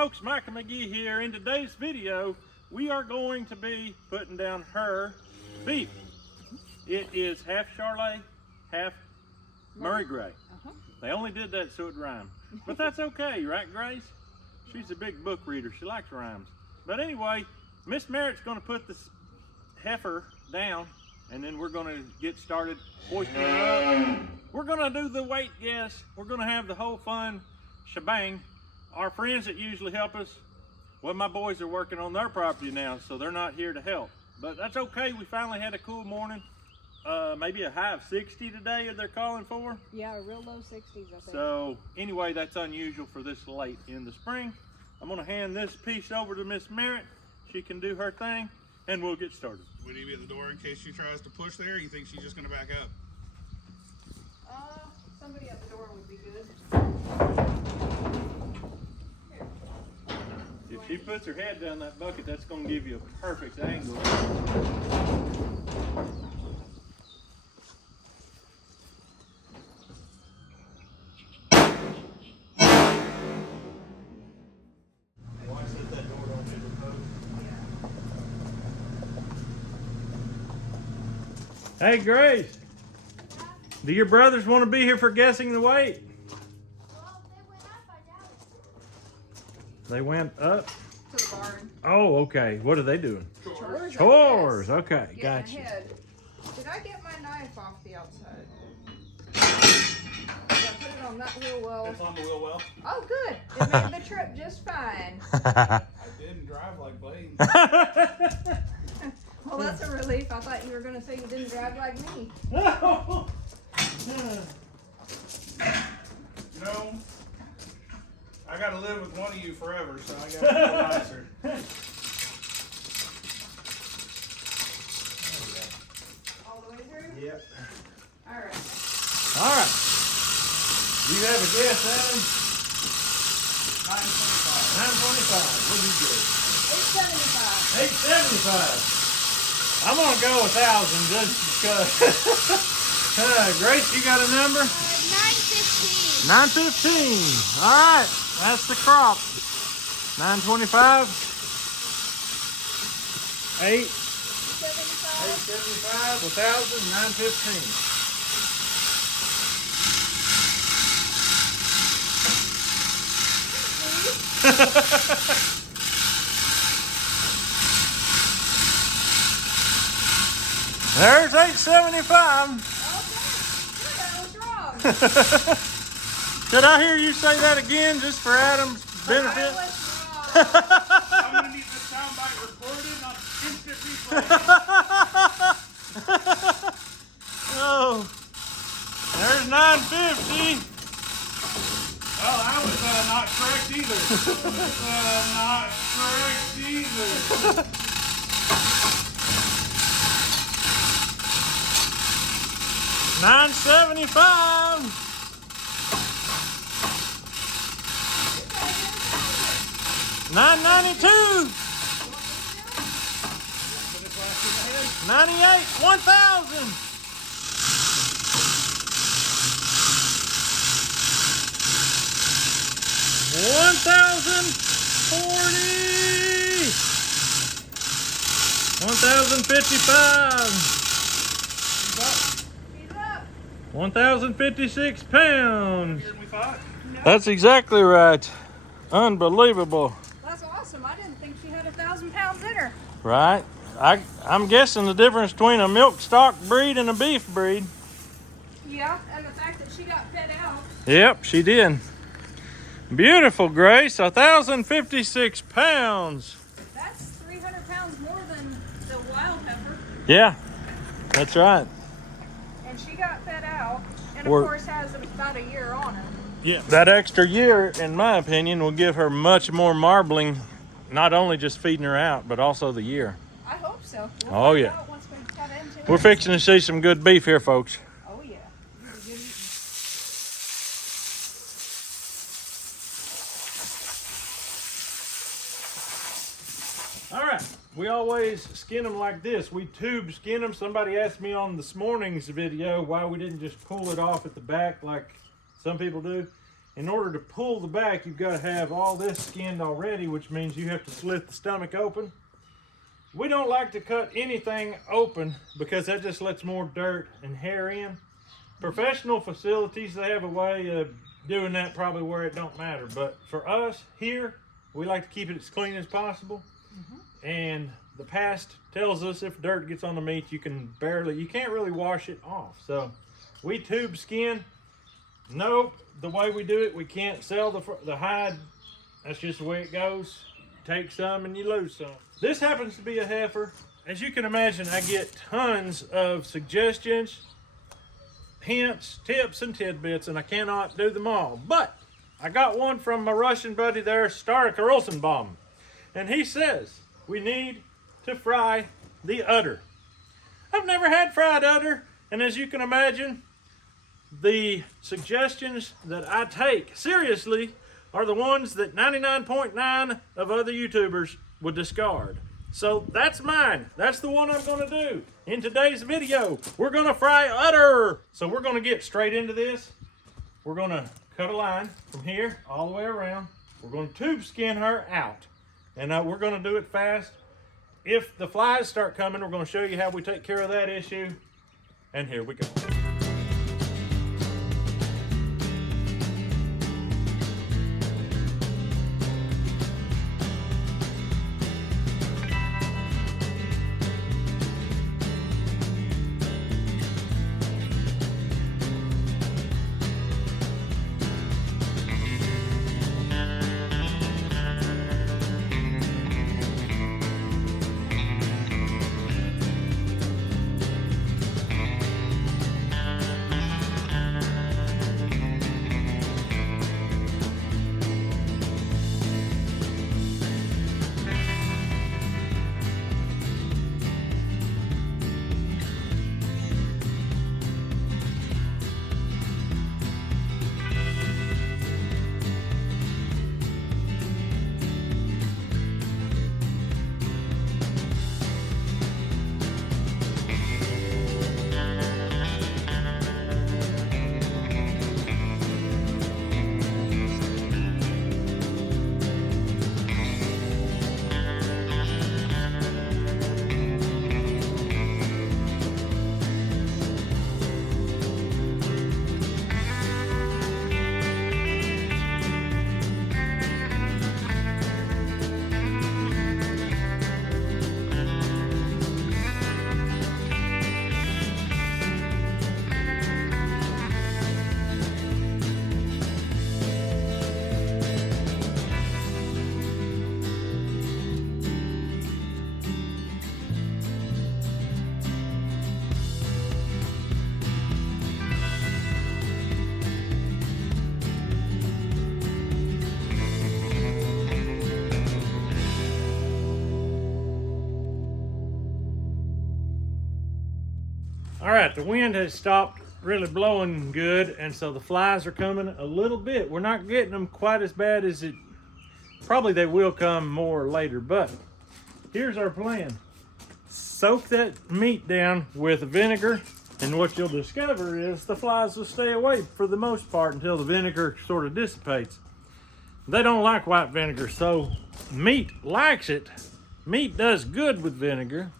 folks, Mike and McGee here. In today's video, we are going to be putting down her beef. It is half Charolais, half Murray Grey. They only did that so it rhymed. But that's okay, right, Grace? She's a big book reader. She likes rhymes. But anyway, Miss Merritt's going to put this heifer down, and then we're going to get started hoisting her up. We're going to do the weight guess. We're going to have the whole fun shebang. Our friends that usually help us, well, my boys are working on their property now, so they're not here to help. But that's okay. We finally had a cool morning. Maybe a high of 60 today they're calling for. Yeah, a real low 60s, I think. So anyway, that's unusual for this late in the spring. I'm gonna hand this piece over to Miss Merritt. She can do her thing and we'll get started. Would he be at the door in case she tries to push there, or you think she's just gonna back up? Somebody at the door would be good. If she puts her head down that bucket, that's gonna give you a perfect angle. Hey Grace, do your brothers want to be here for guessing the weight? Well, they went up, I doubt it. They went up? To the barn. Oh, okay. What are they doing? Chores. Chores. Okay, Getting gotcha. ahead. Did I get my knife off the outside? Did I put it on that wheel well? It's on the wheel well. Oh, good. It made the trip just fine. I didn't drive like Blaine. Well, that's a relief. I thought you were going to say you didn't drive like me. No. No. I gotta live with one of you forever, so I gotta be nicer. All the way through? Yep. All right. All right. Do you have a guess, Adam? 925. What do you get? 875. 875. I'm gonna go 1,000 just because. Grace, you got a number? 915. 915. All right, that's the crop. 925. 875. 875. 1,000. 915. There's 875. Okay. Good, I was wrong. Did I hear you say that again just for Adam's benefit? I was wrong. I'm gonna need this soundbite recorded on instant replay. Oh, there's 950. Well, I was not correct either. Not correct either. 975. 992. 98. 1,000. 1,040. 1,055. 1,056 pounds. Weird we thought. That's exactly right. Unbelievable. That's awesome. I didn't think she had 1,000 pounds in her. Right? I'm guessing the difference between a milk stock breed and a beef breed. Yeah, and the fact that she got fed out. Yep, she did. Beautiful, Grace. 1,056 pounds. That's 300 pounds more than the wild heifer. Yeah, that's right. And she got fed out. And of We're- course has about a year on her. Yeah. That extra year, in my opinion, will give her much more marbling, not only just feeding her out, but also the year. I hope so. We'll Oh, find yeah. out once we cut into We're it. fixing to see some good beef here, folks. Oh yeah. You're good eating. All right, we always skin them like this. We tube skin them. Somebody asked me on this morning's video why we didn't just pull it off at the back like some people do. in order to pull the back, you've got to have all this skinned already, which means you have to slit the stomach open. We don't like to cut anything open because that just lets more dirt and hair in. Professional facilities, they have a way of doing that probably where it don't matter. But for us here, we like to keep it as clean as possible. And the past tells us if dirt gets on the meat, you can't really wash it off. So we tube skin. Nope, the way we do it, we can't sell the hide. That's just the way it goes. Take some and you lose some. This happens to be a heifer. As you can imagine, I get tons of suggestions, hints, tips, and tidbits, and I cannot do them all. But I got one from my Russian buddy there, Spyderco, and he says we need to fry the udder. I've never had fried udder, and as you can imagine, the suggestions that I take seriously are the ones that 99.9% of other YouTubers would discard. So that's mine. That's the one I'm going to do. In today's video, we're going to fry udder. So we're going to get straight into this. We're going to cut a line from here all the way around. We're going to tube skin her out. And we're going to do it fast. If the flies start coming, we're going to show you how we take care of that issue. And here we go. All right, the wind has stopped really blowing good, and so the flies are coming a little bit. We're not getting them quite as bad as it, probably they will come more later, but here's our plan. Soak that meat down with vinegar, and what you'll discover is the flies will stay away for the most part until the vinegar sort of dissipates. They don't like white vinegar, so meat likes it. Meat does good with vinegar,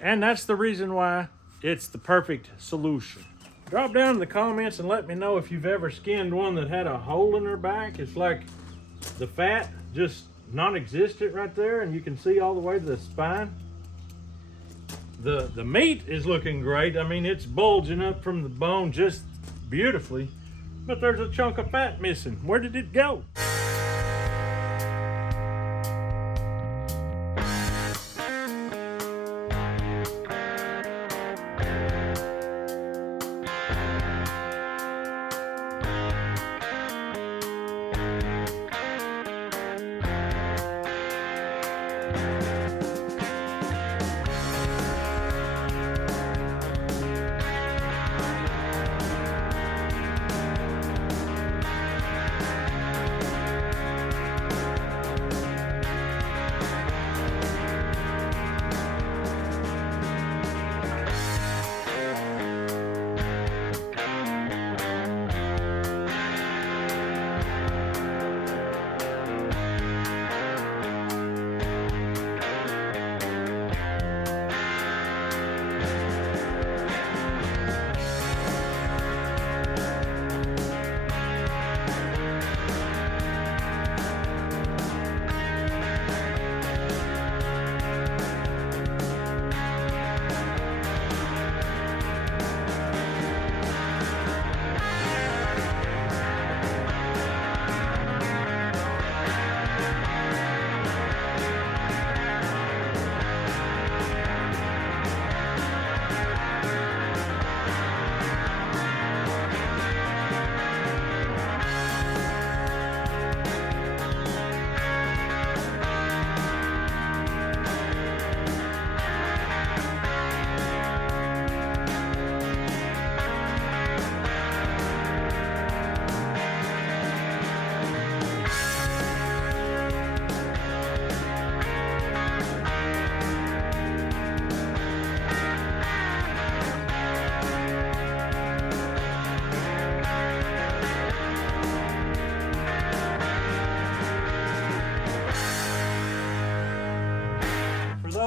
and that's the reason why it's the perfect solution. Drop down in the comments and let me know if you've ever skinned one that had a hole in their back. It's like the fat just non-existent right there, and you can see all the way to the spine. The meat is looking great. I mean, it's bulging up from the bone just beautifully, but there's a chunk of fat missing. Where did it go?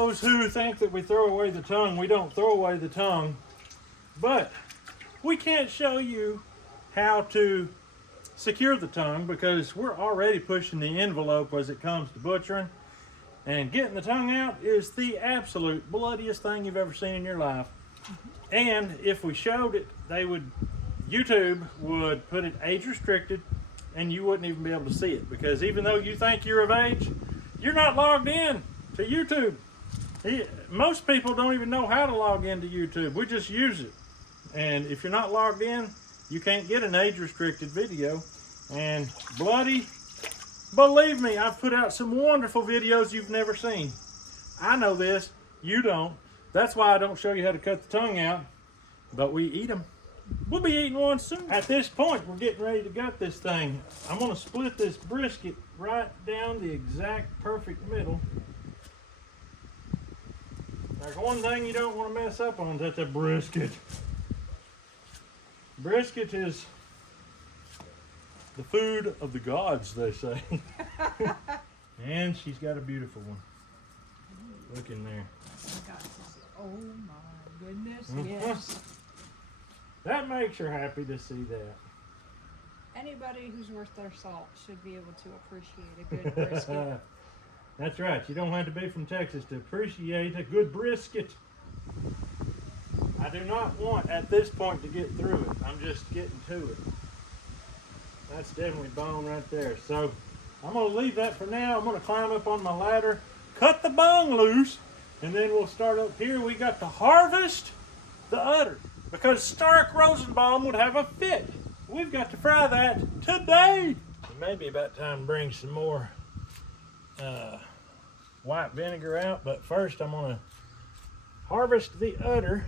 those who think that we throw away the tongue, we don't throw away the tongue, but we can't show you how to secure the tongue because we're already pushing the envelope as it comes to butchering, and getting the tongue out is the absolute bloodiest thing you've ever seen in your life. And if we showed it, YouTube would put it age restricted, and you wouldn't even be able to see it, because even though you think you're of age, you're not logged in to YouTube. Most people don't even know how to log into YouTube. We just use it. And if you're not logged in, you can't get an age restricted video. And bloody, believe me, I've put out some wonderful videos you've never seen. I know this, you don't. That's why I don't show you how to cut the tongue out, but we eat them. We'll be eating one soon. At this point, we're getting ready to gut this thing. I'm gonna split this brisket right down the exact perfect middle. There's one thing you don't want to mess up on, that's a brisket. Brisket is the food of the gods, they say. And she's got a beautiful one. Look in there. Oh my goodness, yes. That makes her happy to see that. Anybody who's worth their salt should be able to appreciate a good brisket. That's right. You don't have to be from Texas to appreciate a good brisket. I do not want at this point to get through it. I'm just getting to it. That's definitely bone right there. So I'm going to leave that for now. I'm going to climb up on my ladder, cut the bone loose, and then we'll start up here. We got to harvest the udder, because Stark Rosenbaum would have a fit. We've got to fry that today. It may be about time to bring some more white vinegar out, but first I'm going to harvest the udder.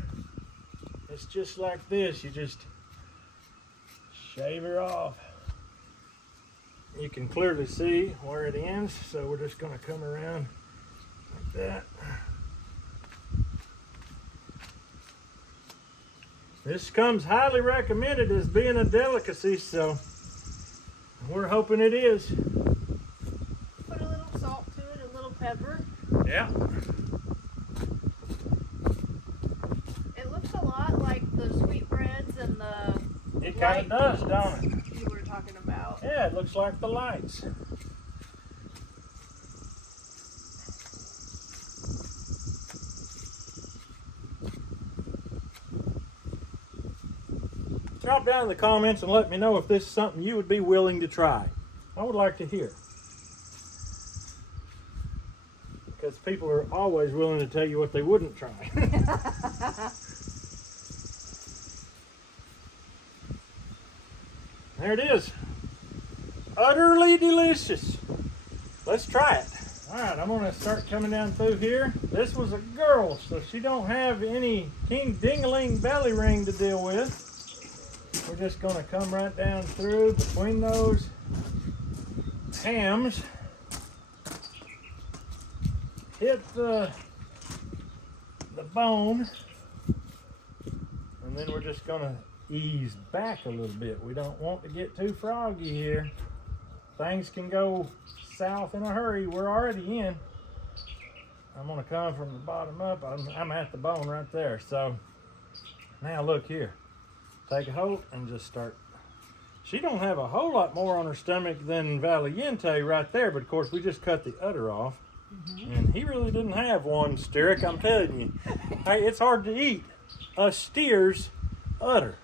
It's just like this. You just shave her off. You can clearly see where it ends, so we're just going to come around like that. This comes highly recommended as being a delicacy, so we're hoping it is. Put a little salt to it, a little pepper. Yeah. It looks a lot like the sweetbreads and the It kind of does, don't it? you were talking about. Yeah, it looks like the lights. Drop down in the comments and let me know if this is something you would be willing to try. I would like to hear. Because people are always willing to tell you what they wouldn't try. There it is. Utterly delicious. Let's try it. All right, I'm going to start coming down through here. This was a girl, so she don't have any ding-a-ling belly ring to deal with. We're just going to come right down through between those hams. Hit the bone. And then we're just going to ease back a little bit. We don't want to get too froggy here. Things can go south in a hurry. We're already in. I'm going to come from the bottom up. I'm at the bone right there. So now look here. Take a hold and just start. She don't have a whole lot more on her stomach than Valiente right there, but of course we just cut the udder off. And he really didn't have one, Steric, I'm telling you. Hey, it's hard to eat a steer's udder.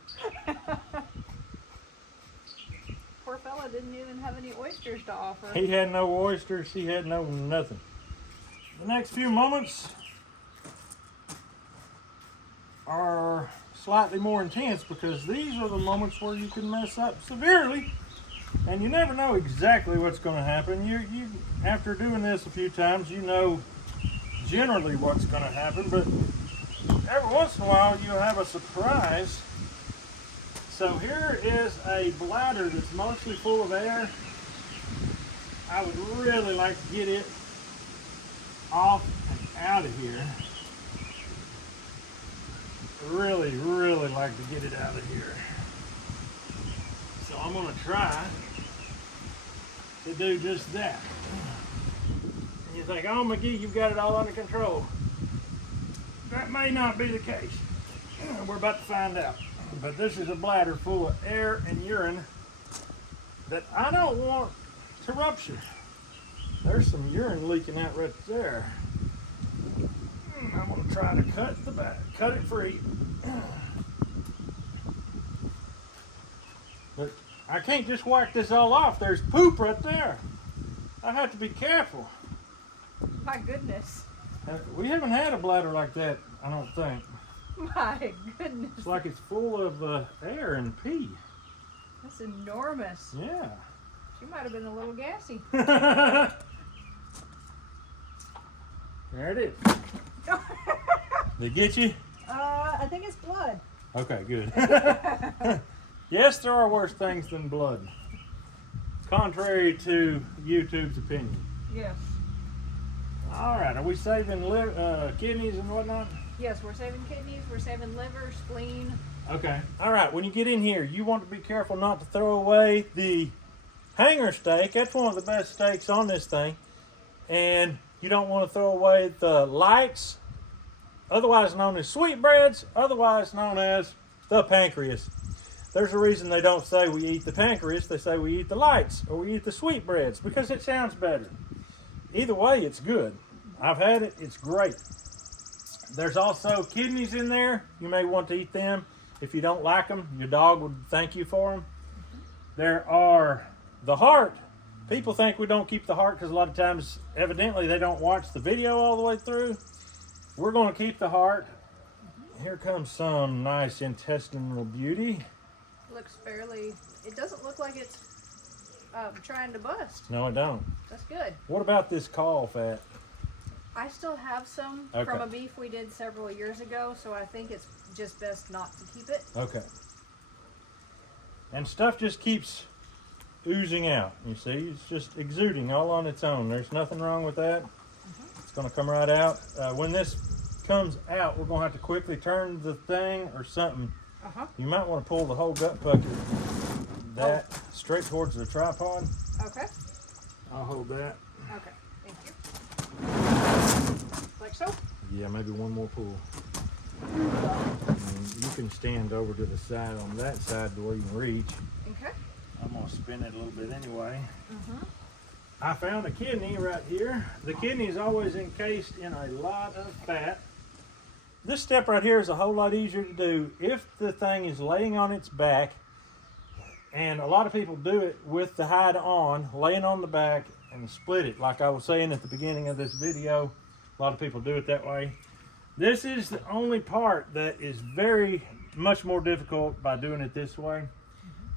Poor fella didn't even have any oysters to offer. He had no oysters, he had no nothing. The next few moments are slightly more intense because these are the moments where you can mess up severely and you never know exactly what's going to happen. You after doing this a few times, you know generally what's going to happen, but every once in a while you'll have a surprise. So here is a bladder that's mostly full of air. I would really like to get it off and out of here. Really like to get it out of here. So I'm going to try to do just that. And you think, oh McGee, you've got it all under control. that may not be the case. We're about to find out. But this is a bladder full of air and urine that I don't want to rupture. There's some urine leaking out right there. I'm gonna try to cut it free. But I can't just wipe this all off. There's poop right there. I have to be careful. My goodness. We haven't had a bladder like that, I don't think. My goodness. It's like it's full of air and pee. That's enormous. Yeah. She might have been a little gassy. There it is. Did it get you? I think it's blood. Okay, good. Yes, there are worse things than blood. Contrary to YouTube's opinion. Yes. All right, are we saving kidneys and whatnot? Yes, we're saving kidneys, we're saving liver, spleen. Okay. All right, when you get in here, you want to be careful not to throw away the hanger steak. That's one of the best steaks on this thing. And you don't want to throw away the lights, otherwise known as sweetbreads, otherwise known as the pancreas. There's a reason they don't say we eat the pancreas. They say we eat the lights or we eat the sweetbreads because it sounds better. Either way, it's good. I've had it. It's great. There's also kidneys in there. You may want to eat them. If you don't like them, your dog would thank you for them. There are the heart. People think we don't keep the heart because a lot of times, evidently, they don't watch the video all the way through. We're going to keep the heart. Here comes some nice intestinal beauty. Looks fairly, it doesn't look like it's trying to bust. No, I don't. That's good. What about this caul fat? I still have some Okay. from a beef we did several years ago, so I think it's just best not to keep it. Okay. And stuff just keeps oozing out. You see, it's just exuding all on its own. There's nothing wrong with that. It's going to come right out. When this comes out, we're going to have to quickly turn the thing or something. You might want to pull the whole gut bucket straight towards the tripod. Okay. I'll hold that. Okay. Thank you. Like so? Yeah, maybe one more pull. And you can stand over to the side on that side to where you can reach. Okay. I'm going to spin it a little bit anyway. I found a kidney right here. The kidney is always encased in a lot of fat. This step right here is a whole lot easier to do if the thing is laying on its back. And a lot of people do it with the hide on, laying on the back, and split it. Like I was saying at the beginning of this video, a lot of people do it that way. This is the only part that is very much more difficult by doing it this way.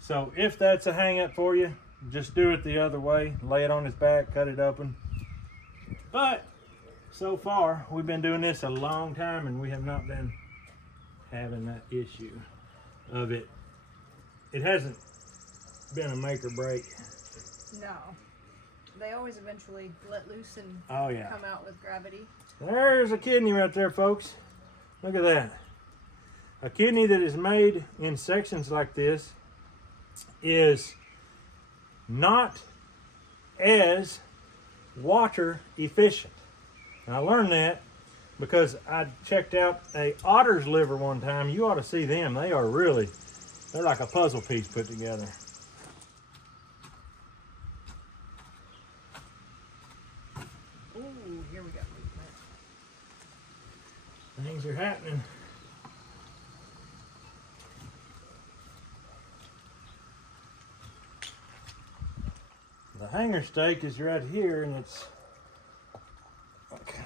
So if that's a hang up for you, just do it the other way. Lay it on its back, cut it open. But so far, we've been doing this a long time and we have not been having that issue of it. It hasn't been a make or break. No. They always eventually let loose and come out with gravity. There's a kidney right there, folks. Look at that. A kidney that is made in sections like this is not as water efficient. And I learned that because I checked out a otter's liver one time. You ought to see them. They are really, they're like a puzzle piece put together. Ooh, here we go. Things are happening. The hanger steak is right here, and it's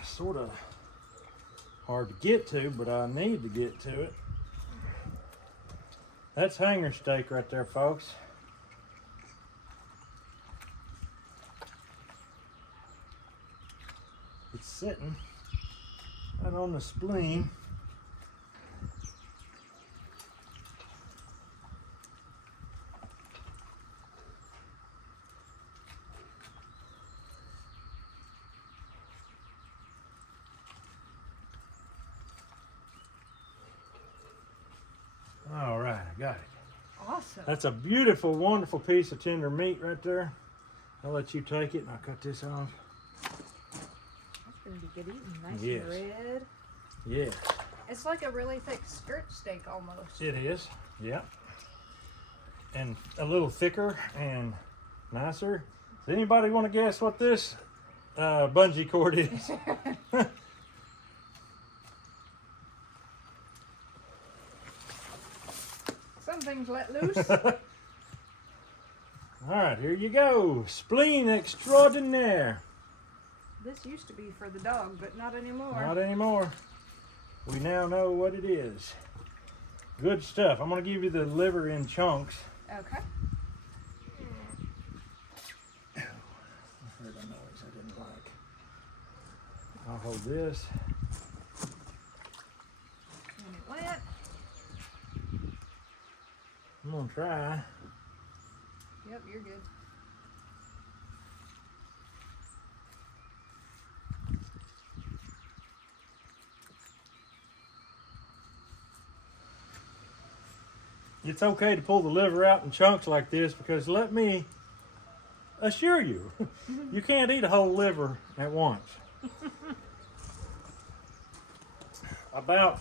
sort of hard to get to, but I need to get to it. That's hanger steak right there, folks. It's sitting right on the spleen. All right, I got it. Awesome. That's a beautiful, wonderful piece of tender meat right there. I'll let you take it and I'll cut this off. That's going to be good eating. Nice Yes. and red. Yeah, It's like a really thick skirt steak almost. it is. Yeah. And a little thicker and nicer. Does anybody want to guess what this bungee cord is? Some things let loose. All right, here you go. Spleen extraordinaire. This used to be for the dog, but not anymore. Not anymore. We now know what it is. Good stuff. I'm going to give you the liver in chunks. Okay. I heard a noise I didn't like. I'll hold this. And it went. I'm going to try. Yep, you're good. It's okay to pull the liver out in chunks like this because let me assure you, you can't eat a whole liver at once. About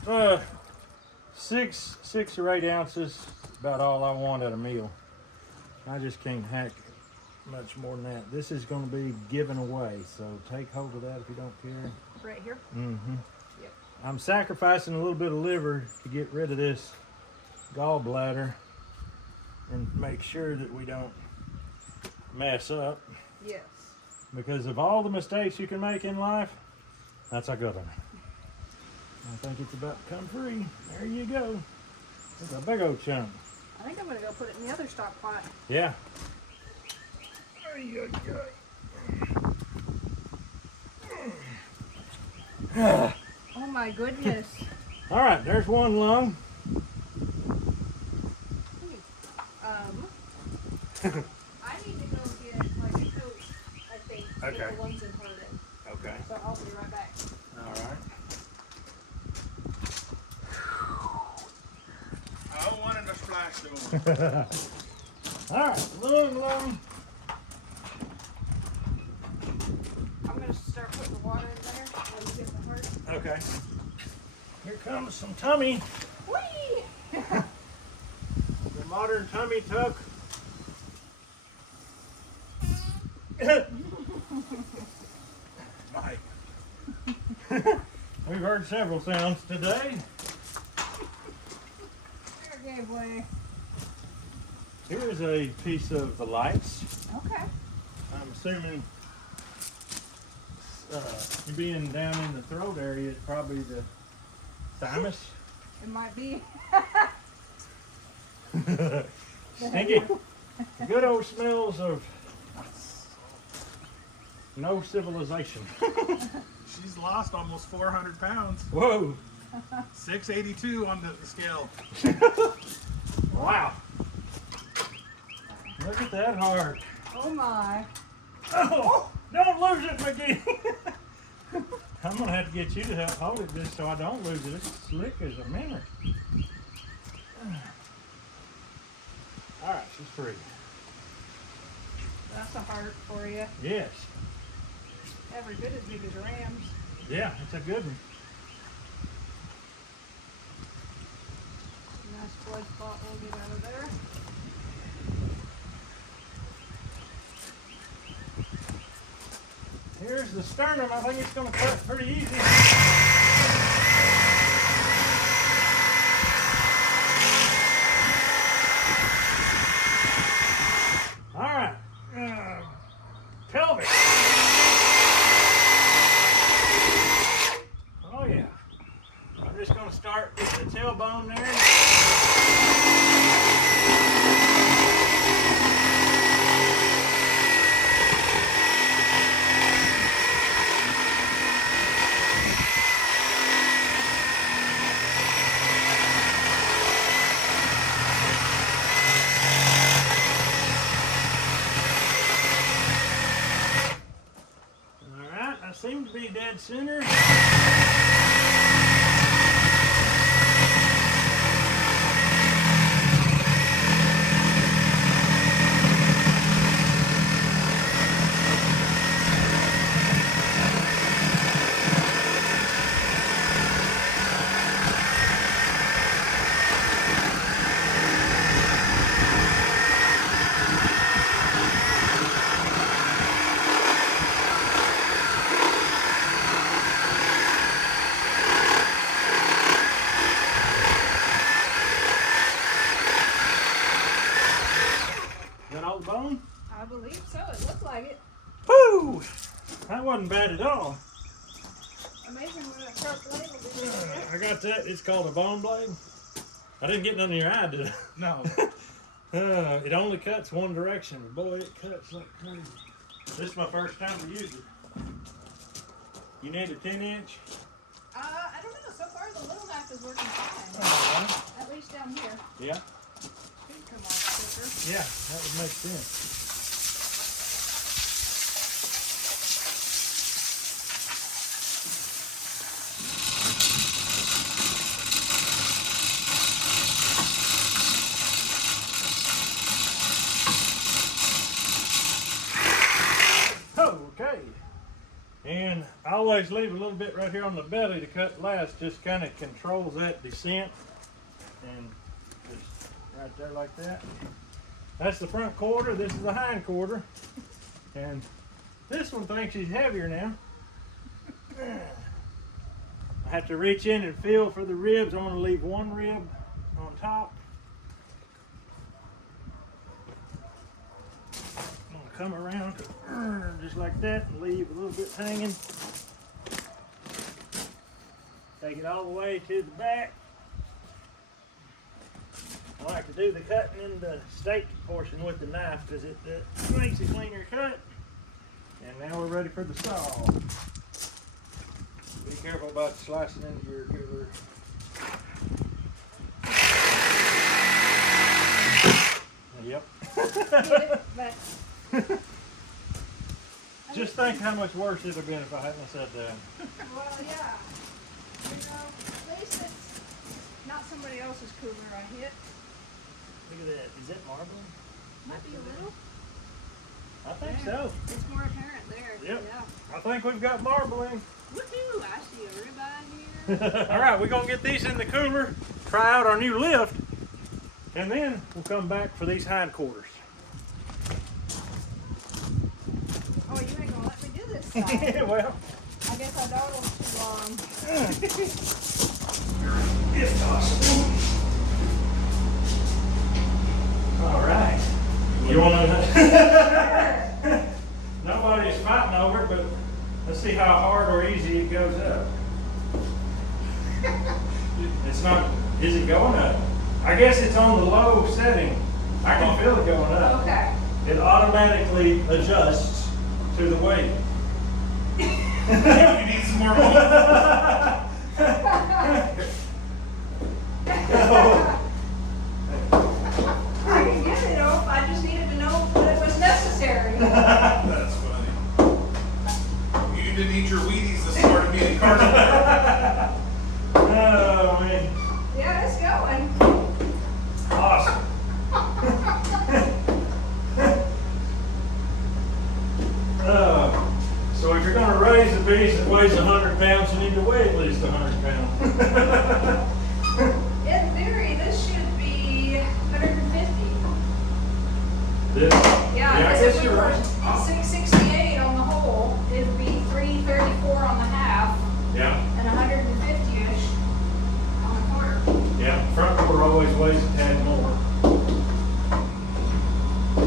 6 or 8 ounces, about all I want at a meal. I just can't hack much more than that. This is going to be given away, so take hold of that if you don't care. Right here? Mm-hmm. Yep. I'm sacrificing a little bit of liver to get rid of this gallbladder and make sure that we don't mess up, Yes. because of all the mistakes you can make in life, that's a good one. I think it's about to come free. There you go. It's a big old chunk. I think I'm going to go put it in the other stock pot. Yeah. Oh my goodness. All right, there's one lung. I need to go get like a coat, I think, to Okay. get the ones inverted. Okay. So I'll be right back. All right. I wanted to splash the one. All right, lung. I'm going to start putting the water in there while you get the heart. Okay. Here comes some tummy. Whee! The modern tummy tuck. Mike. We've heard several sounds today. Okay, boy. Here's a piece of the lights. Okay. I'm assuming being down in the throat area, it's probably the thymus. It might be. Stinky. Good old smells of no civilization. She's lost almost 400 pounds. Whoa. 682 on the scale. Wow. Look at that heart. Oh my. Oh, don't lose it, McGee. I'm going to have to get you to help hold it just so I don't lose it. It's slick as a minute. All right, she's free. That's a heart for you. Yes. Every bit as big as Ram's. Yeah, it's a good one. Nice blood clot will get out of there. Here's the sternum. I think it's going to cut pretty easy. All right. Pelvic. Oh, yeah. I'm just going to start with the tailbone there. Seems to be dead center. wasn't bad at all. Amazing what a sharp blade will do. I got that. It's called a bone blade. I didn't get none in your eye, did I? No. It only cuts one direction. Boy, it cuts like crazy. This is my first time to use it. You need a 10-inch? I don't know. So far, the little knife is working fine. Alright. At least down here. Yeah. Should come off quicker. Yeah, that would make sense. Okay. And I always leave a little bit right here on the belly to cut last, just kind of controls that descent. And just right there like that. That's the front quarter, this is the hind quarter. And this one thinks he's heavier now. I have to reach in and feel for the ribs. I'm going to leave one rib on top. I'm going to come around just like that and leave a little bit hanging. Take it all the way to the back. I like to do the cutting in the steak portion with the knife because it makes a cleaner cut. And now we're ready for the saw. Be careful about slicing into your cooler. Yep. But Just think how much worse it would have been if I hadn't said that. well, yeah. You know, at least it's not somebody else's cooler I hit. Look at that. Is that marble? Might be a little. I think Yeah. so. It's more apparent there. Yep. Yeah. I think we've got marbling. Woohoo! I see a ribeye here. All right, we're gonna get these in the cooler, try out our new lift, and then we'll come back for these hind quarters. Oh, you ain't gonna let me do this side. Well, I guess I don't want too long. if possible. All right. You wanna? Nobody's fighting over it, but let's see how hard or easy it goes up. It's not. Is it going up? I guess it's on the low setting. I can feel it going up. Okay. It automatically adjusts to the weight. You need some more money. I can get it off. I just needed to know that it was necessary. That's funny. You didn't eat your Wheaties this morning being carnivore. Oh man. Yeah, it's going. Awesome. So if you're going to raise a beast that weighs 100 pounds, you need to weigh at least 100 pounds. In theory, this should be 150. This? Yeah, I because guess if we you're were right. 668 on the whole, it'd be 334 on the half Yeah. and 150-ish on the quarter. Yeah. Front quarter always weighs a tad more.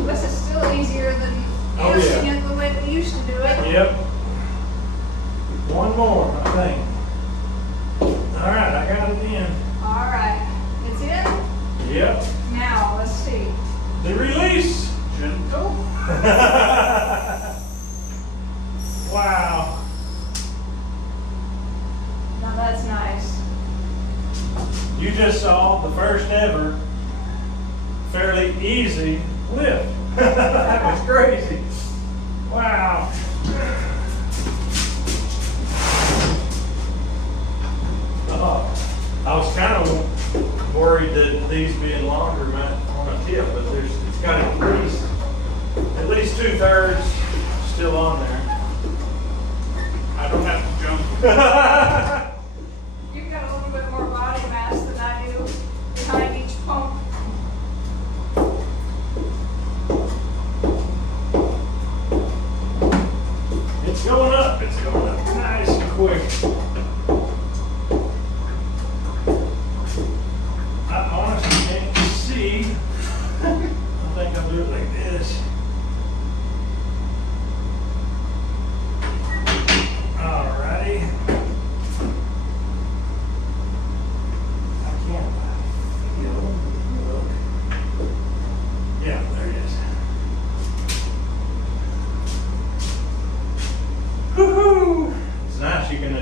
This is still easier than Oh, using yeah. it the way we used to do it. Yep. One more, I think. All right, I got it in. All right, it's in. Yep. Now let's see. The release. Gentle. Wow. Now that's nice. You just saw the first ever fairly easy lift. That was crazy. Wow. I was kind of worried that these being longer might on a tip, but it's got at least 2/3 still on there. I don't have to jump. You've got a little bit more body mass than I do behind each pump. It's going up. It's going up nice and quick. I honestly can't see. I think I'll do it like this.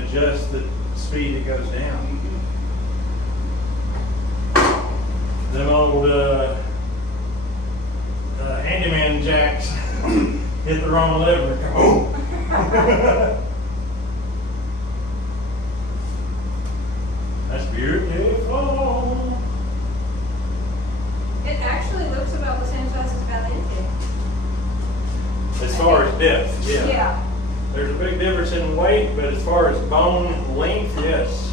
adjust the speed it goes down. Them old handyman jacks hit the wrong lever. That's beautiful. It actually looks about the same size as that intake. As far as depth, yeah. Yeah. There's a big difference in weight, but as far as bone length, yes.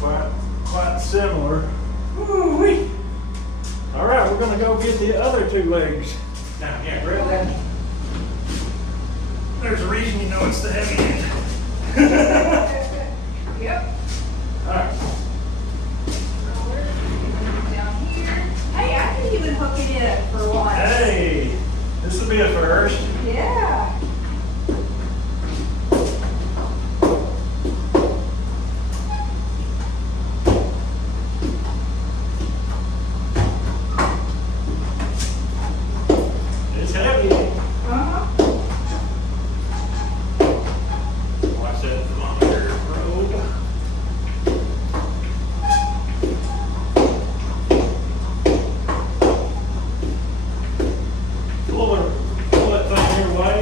Quite similar. Woo-wee. All right, we're gonna go get the other two legs. Now, yeah, grab that. There's a reason you know it's the heavy end. Yep. All right. Down here. Hey, I can even hook it in for once. Hey, this will be a first. Yeah. It's heavy. Uh-huh. Watch that thermometer probe. Pull that thing your way.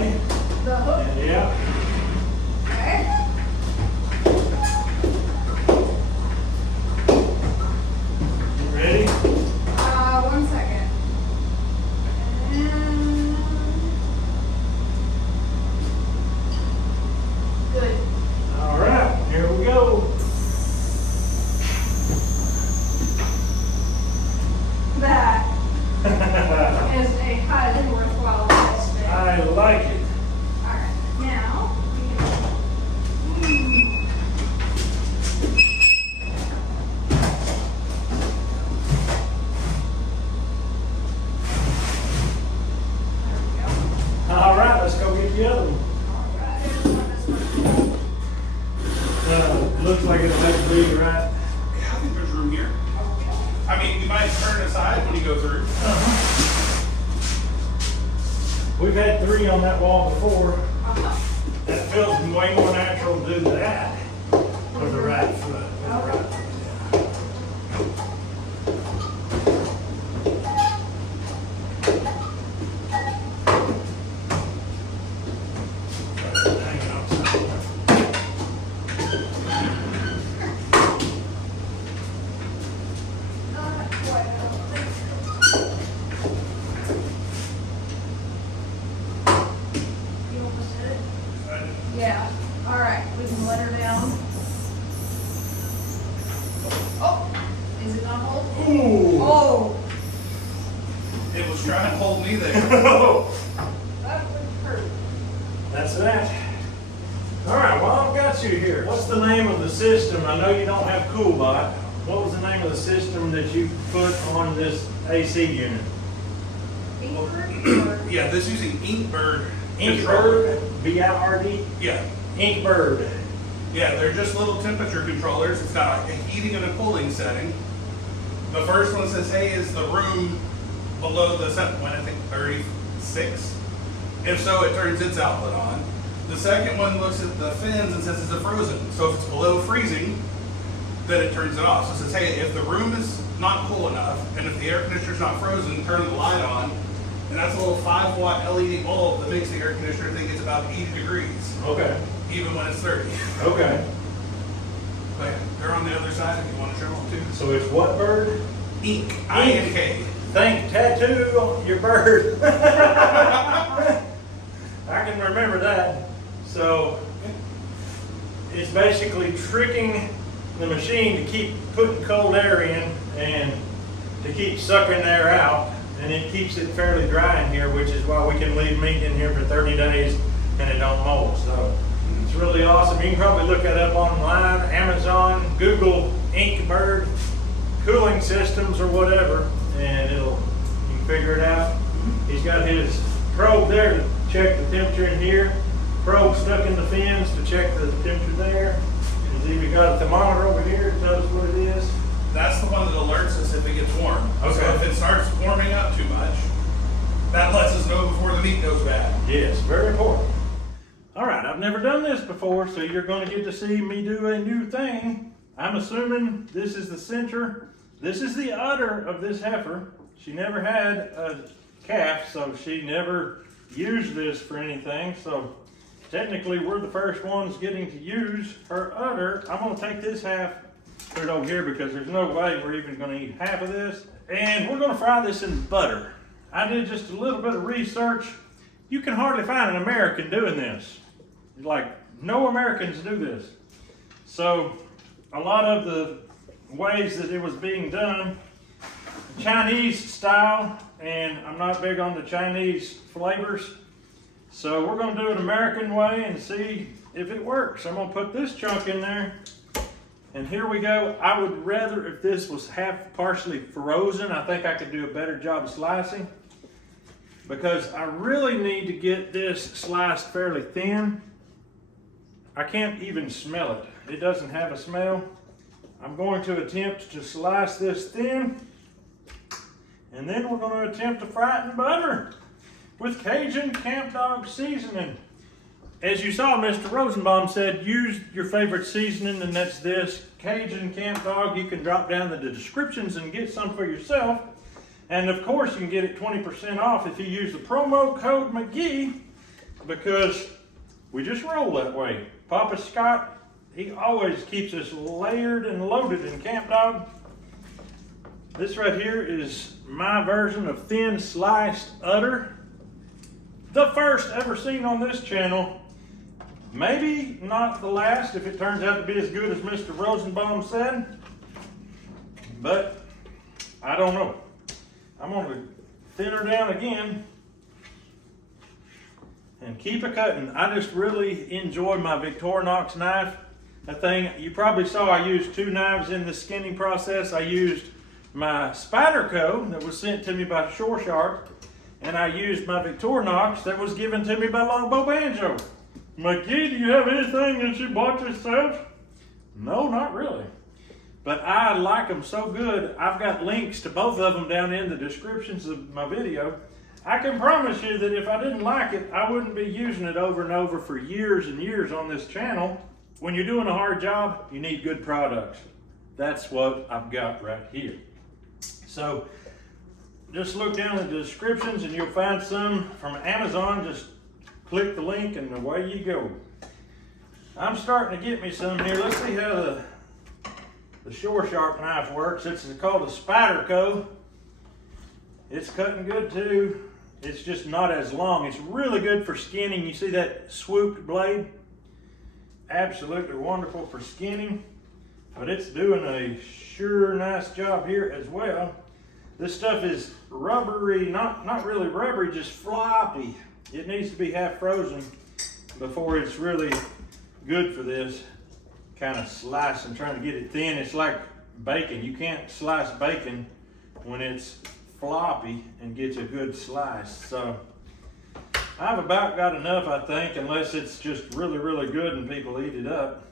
The hook. Yeah. Okay. Ready? 1 second. And good. All right, here we go. That is a highly worthwhile investment. I like it. Alright, now we can. There we go. All right, let's go get the other one. Looks like it'll have to be right. Yeah, I think there's room here. I mean, you might turn it aside when you go through. We've had 3 on that wall before. Uh-huh. That feels way more natural to do that with the right foot. With the right foot. Hanging outside. Not quite, I don't think so. You almost did it? Yeah. Alright, we can let her down. Oh! Is it not holding? Ooh. Oh! It was trying to hold me there. That would hurt. That's that. All right, well, I've got you here. What's the name of the system? I know you don't have CoolBot. What was the name of the system that you put on this AC unit? Paper? Yeah, this using Inkbird. Inkbird, B-I-R-D? Yeah. Inkbird. Yeah, they're just little temperature controllers. It's got a heating and a cooling setting. The first one says, hey, is the room below the set point, I think 36? If so, it turns its outlet on. The second one looks at the fins and says, is it frozen? So if it's below freezing, then it turns it off. So it says, hey, if the room is not cool enough, and if the air conditioner's not frozen, turn the light on. And that's a little 5-watt LED bulb that makes the air conditioner think it's about 80 degrees, Okay. even when it's 30. Okay. But they're on the other side if you want to show them too. So it's what bird? Ink. I-N-K. Think tattoo on your bird. I can remember that. So it's basically tricking the machine to keep putting cold air in and to keep sucking air out, and it keeps it fairly dry in here, which is why we can leave meat in here for 30 days and it don't mold. So it's really awesome. You can probably look that up online, Amazon, Google Inkbird cooling systems or whatever, and you can figure it out. He's got his probe there to check the temperature in here, probe stuck in the fins to check the temperature there. He's even got a thermometer over here to tell us what it is. That's the one that alerts us if it gets warm. Okay. So if it starts warming up too much, that lets us know before the meat goes bad. Yes, very important. All right, I've never done this before, so you're going to get to see me do a new thing. I'm assuming this is the center. This is the udder of this heifer. She never had a calf, so she never used this for anything. So technically, we're the first ones getting to use her udder. I'm going to take this half, put it over here because there's no way we're even going to eat half of this. And we're going to fry this in butter. I did just a little bit of research. You can hardly find an American doing this. Like, no Americans do this. So a lot of the ways that it was being done, Chinese style, and I'm not big on the Chinese flavors. So we're going to do it American way and see if it works. I'm going to put this chunk in there. And here we go. I would rather if this was partially frozen. I think I could do a better job of slicing, because I really need to get this sliced fairly thin. I can't even smell it. It doesn't have a smell. I'm going to attempt to slice this thin, and then we're going to attempt to fry it in butter with Cajun Camp Dog seasoning. As you saw, Mr. Rosenbaum said, use your favorite seasoning, and that's this Cajun Camp Dog. You can drop down the descriptions and get some for yourself. And of course, you can get it 20% off if you use the promo code McGie, because we just roll that way. Papa Scott, he always keeps us layered and loaded in Camp Dog. This right here is my version of thin sliced udder. The first ever seen on this channel. Maybe not the last if it turns out to be as good as Mr. Rosenbaum said. But I don't know. I'm going to thin her down again and keep it cutting. I just really enjoy my Victorinox knife. That thing, you probably saw I used 2 knives in the skinning process. I used my Spyderco that was sent to me by Shore Sharp, and I used my Victorinox that was given to me by Longbow Banjo. McGee, do you have anything that you bought yourself? No, not really. But I like them so good, I've got links to both of them down in the descriptions of my video. I can promise you that if I didn't like it, I wouldn't be using it over and over for years and years on this channel. When you're doing a hard job, you need good products. That's what I've got right here. So just look down in the descriptions and you'll find some from Amazon. Just click the link and away you go. I'm starting to get me some here. Let's see how the Shore Sharp knife works. It's called a Spyderco. It's cutting good too. It's just not as long. It's really good for skinning. You see that swooped blade? Absolutely wonderful for skinning. But it's doing a sure nice job here as well. This stuff is rubbery, not really rubbery, just floppy. It needs to be half frozen before it's really good for this kind of slice and trying to get it thin. It's like bacon. You can't slice bacon when it's floppy and get a good slice. So I've about got enough, I think, unless it's just really, really good and people eat it up.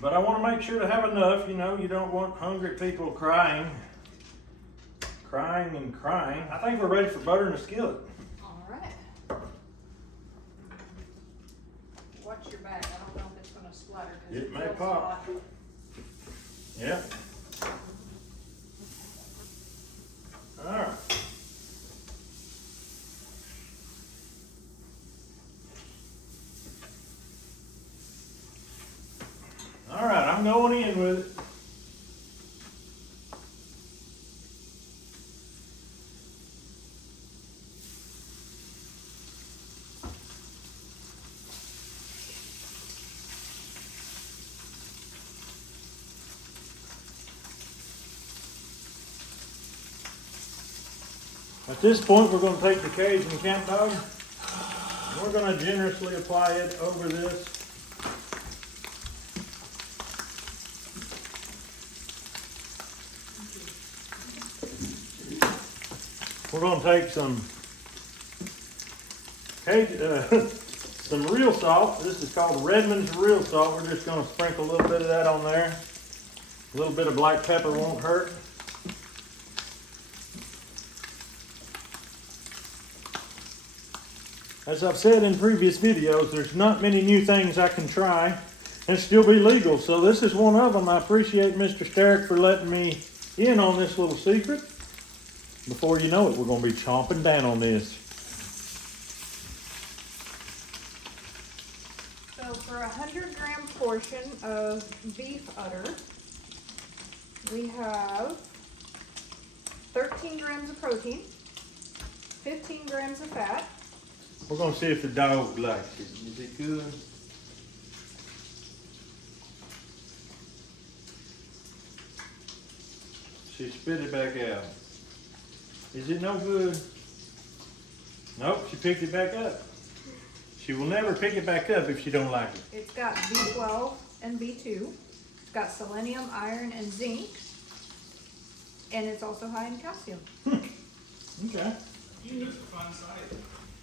But I want to make sure to have enough. You know, you don't want hungry people crying and crying. I think we're ready for butter in the skillet. All right. Watch your back. I don't know if it's going to splatter. It may pop. Yeah. All right. All right, I'm going in with it. At this point, we're going to take the Cajun Camp Dog and we're going to generously apply it over this. We're going to take some real salt. This is called Redmond's real salt. We're just going to sprinkle a little bit of that on there. A little bit of black pepper won't hurt. As I've said in previous videos, there's not many new things I can try and still be legal. So this is one of them. I appreciate Mr. Starrick for letting me in on this little secret. Before you know it, we're going to be chomping down on this. So for a 100-gram portion of beef udder, we have 13 grams of protein, 15 grams of fat. We're going to see if the dog likes it. Is it good? She spit it back out. Is it no good? Nope, she picked it back up. She will never pick it back up if she don't like it. It's got B12 and B2. It's got selenium, iron, and zinc. And it's also high in calcium. Okay. You missed a fun site.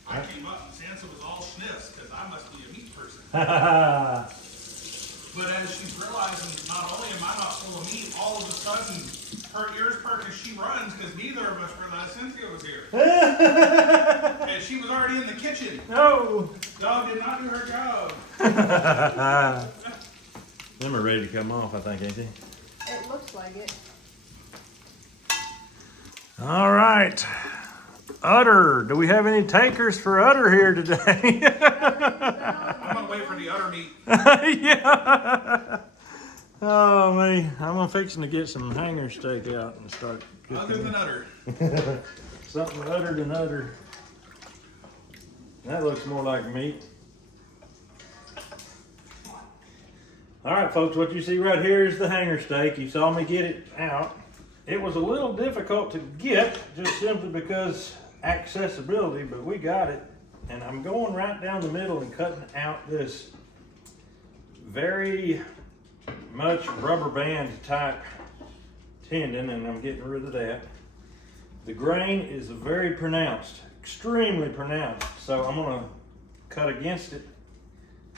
I came up and Sansa was all sniffs because I must be a meat person. But as she's realizing, not only am I not full of meat, all of a sudden her ears perk as she runs because neither of us realized Cynthia was here. And she was already in the kitchen. No. Dog did not do her job. Them are ready to come off, I think, ain't they? It looks like it. All right. Udder. Do we have any takers for udder here today? I'm going to wait for the udder meat. Yeah. Oh, man. I'm fixing to get some hanger steak out and start Other cooking. than udder. Something other than udder. That looks more like meat. All right, folks, what you see right here is the hanger steak. You saw me get it out. It was a little difficult to get just simply because accessibility, but we got it. And I'm going right down the middle and cutting out this very much rubber band type tendon, and I'm getting rid of that. The grain is very pronounced, extremely pronounced. So I'm gonna cut against it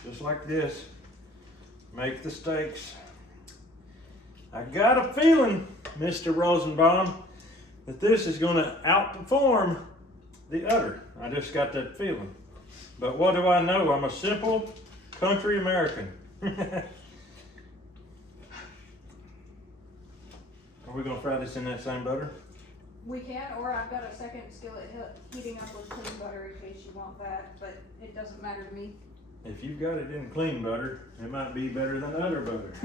just like this, make the steaks. I got a feeling, Mr. Rosenbaum, that this is gonna outperform the udder. I just got that feeling. But what do I know? I'm a simple country American. Are we gonna fry this in that same butter? We can, or I've got a second skillet heating up with clean butter in case you want that, but it doesn't matter to me. If you've got it in clean butter, it might be better than udder butter.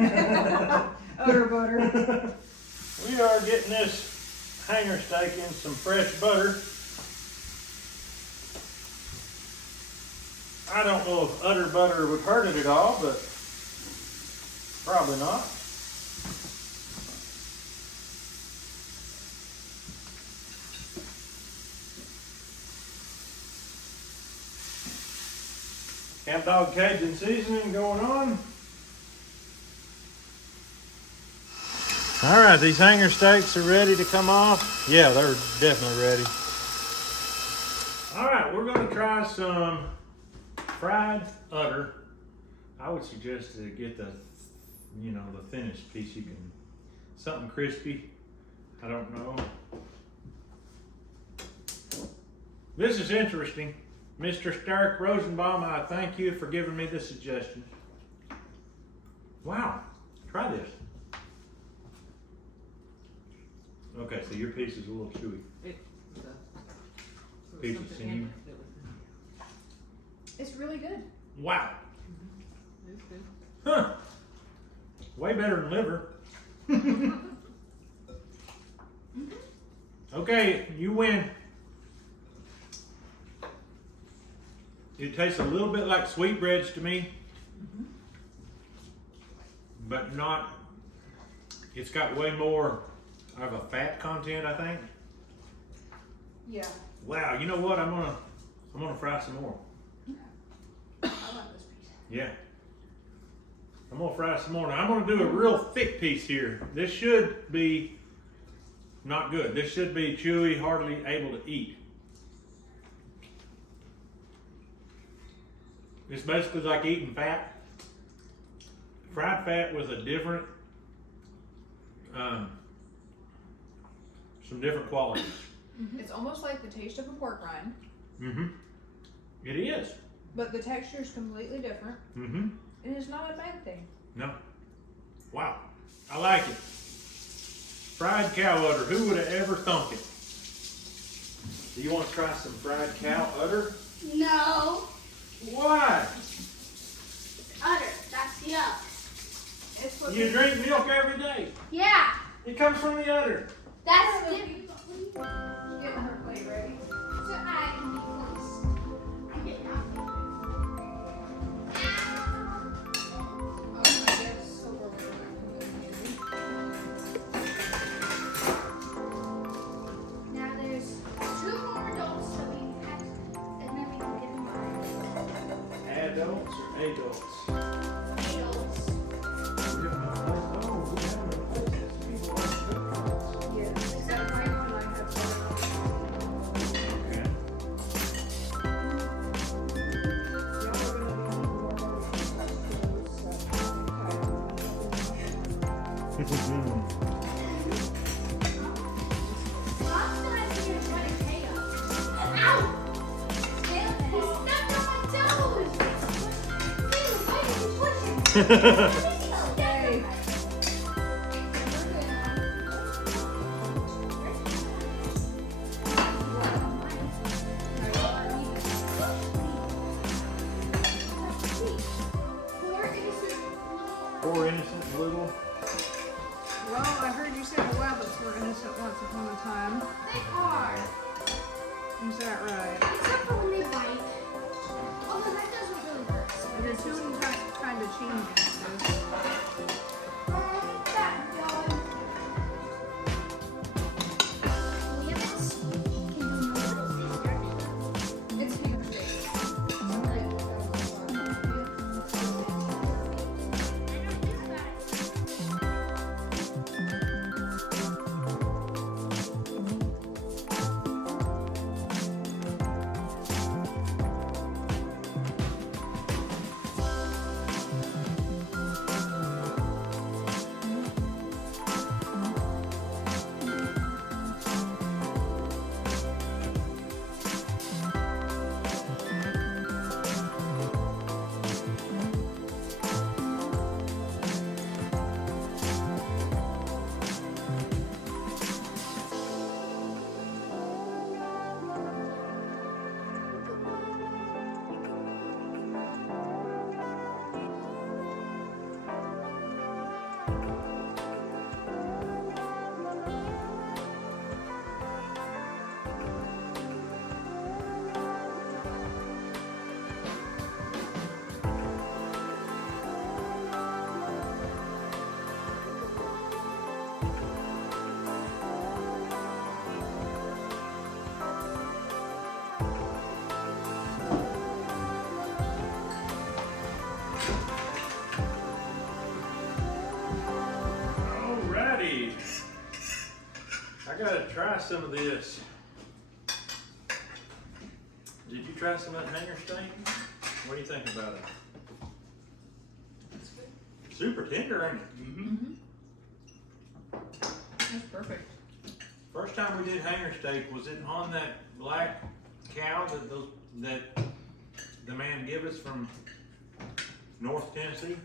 Udder butter. We are getting this hanger steak in some fresh butter. I don't know if udder butter would hurt it at all, but probably not. Camp Dog Cajun seasoning going on. All right, these hanger steaks are ready to come off. Yeah, they're definitely ready. All right, we're gonna try some fried udder. I would suggest to get the, the finished piece. You can, something crispy. I don't know. This is interesting. Mr. Stark Rosenbaum, I thank you for giving me this suggestion. Wow, try this. Okay, so your piece is a little chewy. Piece of sinew. It's really good. Wow. It's good. Huh. Way better than liver. Okay, you win. It tastes a little bit like sweetbreads to me, but not, it's got way more of a fat content, I think. Yeah. Wow, you know what? I'm gonna fry some more. I love this piece. Yeah. I'm gonna fry some more. Now I'm gonna do a real thick piece here. This should be not good. This should be chewy, hardly able to eat. It's basically like eating fat. Fried fat with a different, some different qualities. It's almost like the taste of a pork rind. Mm-hmm. It is. but the texture is completely different, Mm-hmm. and it's not a bad thing. No. Wow. I like it. Fried cow udder. Who would have ever thunk it? Do you want to try some fried cow udder? No. Why? Udder. That's yuck. It's what You drink milk every day. Yeah. It comes from the udder. That's different. Getting her plate ready. So I can be moist. I'm getting out. Oh, I guess silverware would come in handy. Now there's 2 more adults that we have, and then we can get them Adults or adults? adults. Yes. Is that right? And I have Okay. Last time we were trying to chaos. Ow! He stepped on my toes! Ew, why did you push it? Okay. Poor innocent little. Well, I heard you say the rabbits were innocent once upon a time. They are. Is that right? Except for when they bite. Although that doesn't really hurt. Your tune kind of changes. That one. We haven't seen. What is this? It's huge. I don't do that. Alrighty. I gotta try some of this. Did you try some of that hanger steak? What do you think about it? Super tender, ain't it? Mm-hmm. That's perfect. First time we did hanger steak, was it on that black cow that the man gave us from North Tennessee?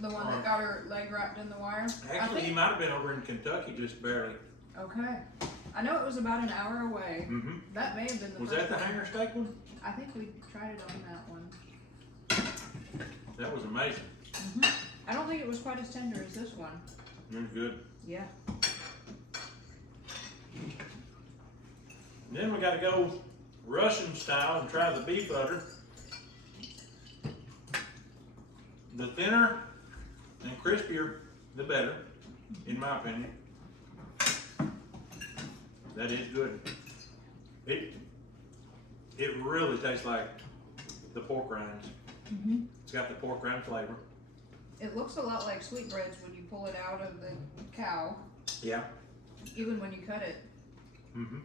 The one that got her leg wrapped in the wire? Actually, he might have been over in Kentucky just barely. Okay. I know it was about an hour away. Mm-hmm. That may have been the Was first that the one. hanger steak one? I think we tried it on that one. That was amazing. I don't think it was quite as tender as this one. It was good. Yeah. Then we gotta go Russian style and try the beef udder. The thinner and crispier, the better, in my opinion. That is good. It really tastes like the pork rinds. Mm-hmm. It's got the pork rind flavor. It looks a lot like sweetbreads when you pull it out of the cow, Yeah. even when you cut it. Mm-hmm.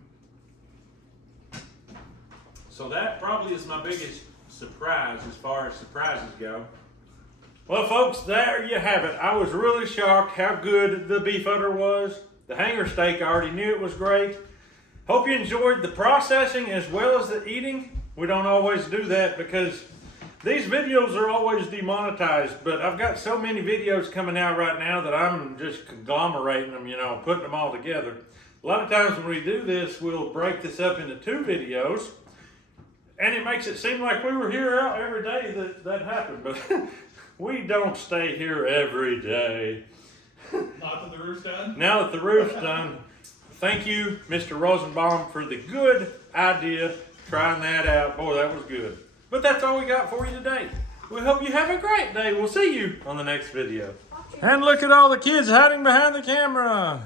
So that probably is my biggest surprise as far as surprises go. Well, folks, there you have it. I was really shocked how good the beef udder was. The hanger steak, I already knew it was great. Hope you enjoyed the processing as well as the eating. We don't always do that because these videos are always demonetized, but I've got so many videos coming out right now that I'm just conglomerating them, you know, putting them all together. A lot of times when we do this, we'll break this up into 2 videos, and it makes it seem like we were here out every day that happened, but we don't stay here every day. Not that the roof's done? Now that the roof's done, thank you, Mr. Rosenbaum, for the good idea, trying that out. Boy, that was good. But that's all we got for you today. We hope you have a great day. We'll see you on the next video. And look at all the kids hiding behind the camera.